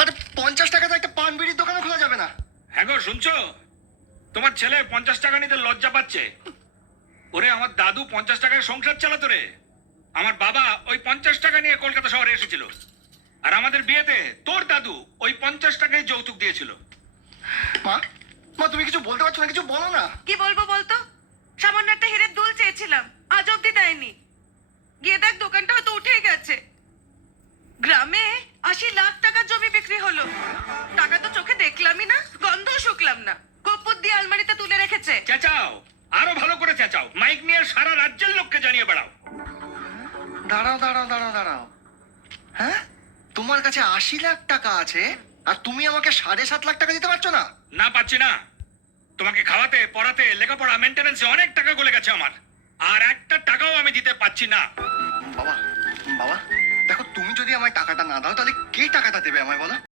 আরে 50 টাকা তো একটা পান বিড়ির দোকানে খোলা যাবে না? হ্যাঁ গো, শুনছো? তোমার ছেলে 50 টাকা নিতে লজ্জা পাচ্ছে। ওরে, আমার দাদু 50 টাকায় সংসার চালাতো রে। আমার বাবা ওই 50 টাকা নিয়ে কলকাতা শহরে এসেছিল। আর আমাদের বিয়েতে তোর দাদু ওই 50 টাকায় যৌতুক দিয়েছিল। মা, মা তুমি কিছু বলতে পারছো না? কিছু বলো না। কি বলবো বলতো? সামান্য একটা হীরের দুল চেয়েছিলাম, আজ অব্দি দেয়নি। গিয়ে দেখ, দোকানটা হয়তো উঠেই গেছে। গ্রামে 80 লাখ টাকার জমি বিক্রি হলো। টাকা তো চোখে দেখলামই না, গন্ধও শুকলাম না। কর্পূর দিয়ে আলমারিতে তুলে রেখেছে। চেঁচাও, আরো ভালো করে চেঁচাও, মাইক নিয়ে সারা রাজ্যের লোককে জানিয়ে বেড়াও। দাঁড়াও দাঁড়াও দাঁড়াও দাঁড়াও, হ্যাঁ তোমার কাছে 80 লাখ টাকা আছে আর তুমি আমাকে 7.5 লাখ টাকা দিতে পারছো না? না, পাচ্ছি না। তোমাকে খাওয়াতে, পড়াতে, লেখাপড়া, মেনটেনেন্সে অনেক টাকা গলে গেছে আমার। আর একটা টাকাও আমি দিতে পাচ্ছি না। বাবা, বাবা দেখো, তুমি যদি আমায় টাকাটা না দাও তাহলে কে টাকাটা দেবে আমায় বলো?